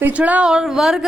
पिछड़ा और वर्ग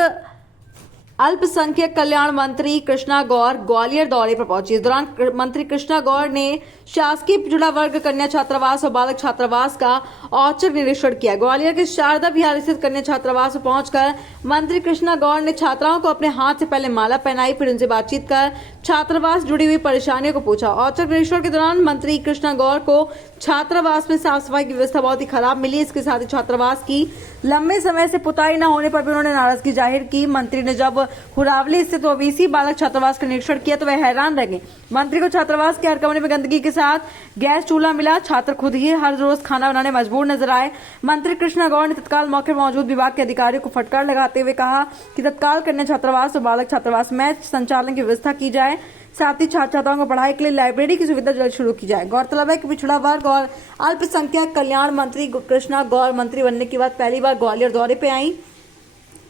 अल्पसंख्यक कल्याण मंत्री कृष्णा गौर ग्वालियर दौरे पर पहुंची। इस दौरान मंत्री कृष्णा गौर ने शासकीय पिछड़ा वर्ग कन्या छात्रावास और बालक छात्रावास का औचक निरीक्षण किया। ग्वालियर के शारदा विहार स्थित कन्या छात्रावास में पहुंचकर मंत्री कृष्णा गौर ने छात्राओं को अपने हाथ से पहले माला पहनाई, फिर उनसे बातचीत कर छात्रावास जुड़ी हुई परेशानियों को पूछा। औचक निरीक्षण के दौरान मंत्री कृष्णा गौर को छात्रावास में साफ सफाई की व्यवस्था बहुत ही खराब मिली। इसके साथ ही छात्रावास की लंबे समय से पुताई न होने पर भी उन्होंने नाराजगी जाहिर की। मंत्री ने जब हुरावली स्थित ओबीसी बालक छात्रावास का निरीक्षण किया तो वह हैरान रह गए। मंत्री को छात्रावास के हर कमरे में गंदगी के साथ गैस चूल्हा मिला। छात्र खुद ही हर रोज खाना बनाने मजबूर नजर आए। मंत्री कृष्णा गौर ने तत्काल मौके पर मौजूद विभाग के अधिकारियों को फटकार लगाते हुए कहा कि तत्काल कन्या छात्रावास और बालक छात्रावास में संचालन की व्यवस्था की जाए, साथ ही छात्र छात्राओं को पढ़ाई के लिए लाइब्रेरी की सुविधा जल्द शुरू की जाए। गौरतलब है कि पिछड़ा वर्ग और अल्पसंख्यक कल्याण मंत्री कृष्णा गौर मंत्री बनने के बाद पहली बार ग्वालियर दौरे पे आई।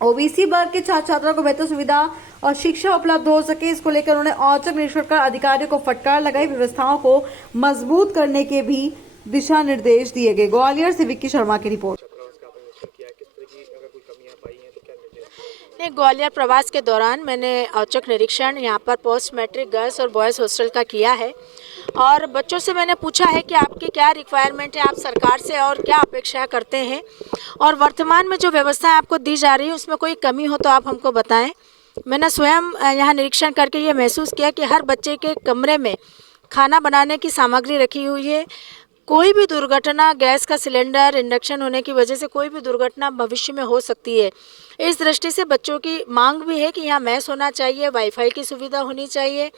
ओबीसी वर्ग के छात्र छात्राओं को बेहतर सुविधा और शिक्षा उपलब्ध हो सके, इसको लेकर उन्होंने औचक निरीक्षण कर अधिकारियों को फटकार लगाई। व्यवस्थाओं को मजबूत करने के भी दिशा निर्देश दिए गए। ग्वालियर से विक्की शर्मा की रिपोर्ट। ग्वालियर प्रवास के दौरान मैंने औचक निरीक्षण यहाँ पर पोस्ट मैट्रिक गर्ल्स और बॉयज़ हॉस्टल का किया है और बच्चों से मैंने पूछा है कि आपकी क्या रिक्वायरमेंट है, आप सरकार से और क्या अपेक्षा करते हैं और वर्तमान में जो व्यवस्थाएं आपको दी जा रही है उसमें कोई कमी हो तो आप हमको बताएं। मैंने स्वयं यहाँ निरीक्षण करके ये महसूस किया कि हर बच्चे के कमरे में खाना बनाने की सामग्री रखी हुई है। कोई भी दुर्घटना, गैस का सिलेंडर, इंडक्शन होने की वजह से कोई भी दुर्घटना भविष्य में हो सकती है। इस दृष्टि से बच्चों की मांग भी है कि यहाँ मैस होना चाहिए, वाईफाई की सुविधा होनी चाहिए,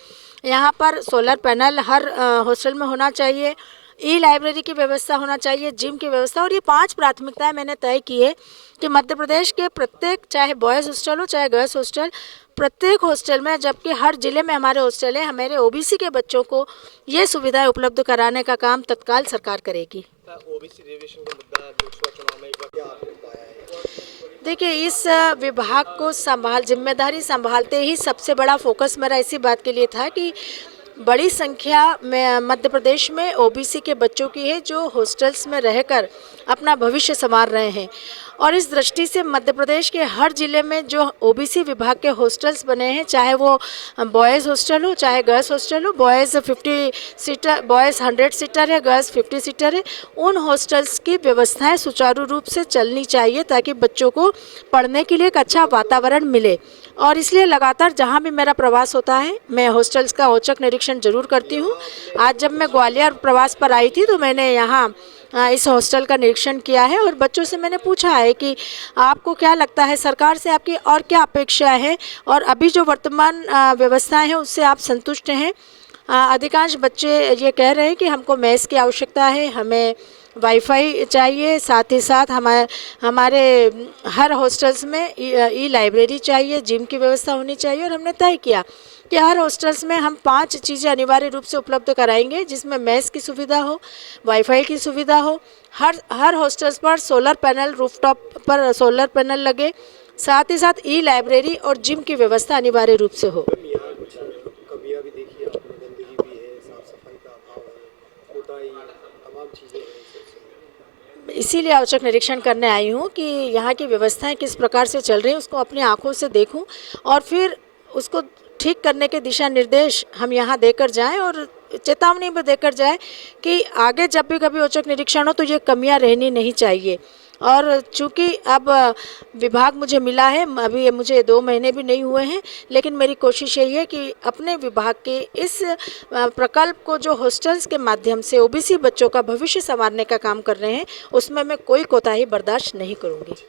यहाँ पर सोलर पैनल हर हॉस्टल में होना चाहिए, ई लाइब्रेरी की व्यवस्था होना चाहिए, जिम की व्यवस्था। और ये 5 प्राथमिकताएं मैंने तय की है कि मध्य प्रदेश के प्रत्येक, चाहे बॉयज़ हॉस्टल हो चाहे गर्ल्स हॉस्टल, प्रत्येक हॉस्टल में, जबकि हर जिले में हमारे हॉस्टल है, हमारे ओबीसी के बच्चों को ये सुविधाएं उपलब्ध कराने का काम तत्काल सरकार करेगी। ओबीसी रिजर्वेशन का मुद्दा लोकसभा चुनाव में एक बार क्या आपको आया है? देखिए, इस विभाग को जिम्मेदारी संभालते ही सबसे बड़ा फोकस मेरा इसी बात के लिए था कि बड़ी संख्या में मध्य प्रदेश में ओबीसी के बच्चों की है जो हॉस्टल्स में रहकर अपना भविष्य संवार रहे हैं और इस दृष्टि से मध्य प्रदेश के हर ज़िले में जो ओबीसी विभाग के हॉस्टल्स बने हैं, चाहे वो बॉयज़ हॉस्टल हो चाहे गर्ल्स हॉस्टल हो, बॉयज़ 100 सीटर है, गर्ल्स 50 सीटर है, उन हॉस्टल्स की व्यवस्थाएं सुचारू रूप से चलनी चाहिए ताकि बच्चों को पढ़ने के लिए एक अच्छा वातावरण मिले। और इसलिए लगातार जहाँ भी मेरा प्रवास होता है मैं हॉस्टल्स का औचक निरीक्षण जरूर करती हूँ। आज जब मैं ग्वालियर प्रवास पर आई थी तो मैंने यहाँ इस हॉस्टल का निरीक्षण किया है और बच्चों से मैंने पूछा है कि आपको क्या लगता है, सरकार से आपकी और क्या अपेक्षा है और अभी जो वर्तमान व्यवस्थाएं हैं उससे आप संतुष्ट हैं। अधिकांश बच्चे ये कह रहे हैं कि हमको मेस की आवश्यकता है, हमें वाईफाई चाहिए, साथ ही साथ हमारे हर हॉस्टल्स में ई लाइब्रेरी चाहिए, जिम की व्यवस्था होनी चाहिए। और हमने तय किया कि हर हॉस्टल्स में हम 5 चीज़ें अनिवार्य रूप से उपलब्ध कराएंगे, जिसमें मेस की सुविधा हो, वाईफाई की सुविधा हो, हर हॉस्टल्स पर सोलर पैनल, रूफटॉप पर सोलर पैनल लगे, साथ ही साथ ई लाइब्रेरी और जिम की व्यवस्था अनिवार्य रूप से हो। इसीलिए औचक निरीक्षण करने आई हूँ कि यहाँ की व्यवस्थाएं किस प्रकार से चल रही हैं उसको अपनी आंखों से देखूं और फिर उसको ठीक करने के दिशा निर्देश हम यहाँ देकर जाएं और चेतावनी भी देकर जाए कि आगे जब भी कभी औचक निरीक्षण हो तो ये कमियां रहनी नहीं चाहिए। और चूँकि अब विभाग मुझे मिला है, अभी मुझे 2 महीने भी नहीं हुए हैं, लेकिन मेरी कोशिश यही है कि अपने विभाग के इस प्रकल्प को जो हॉस्टल्स के माध्यम से ओबीसी बच्चों का भविष्य संवारने का काम कर रहे हैं उसमें मैं कोई कोताही बर्दाश्त नहीं करूँगी।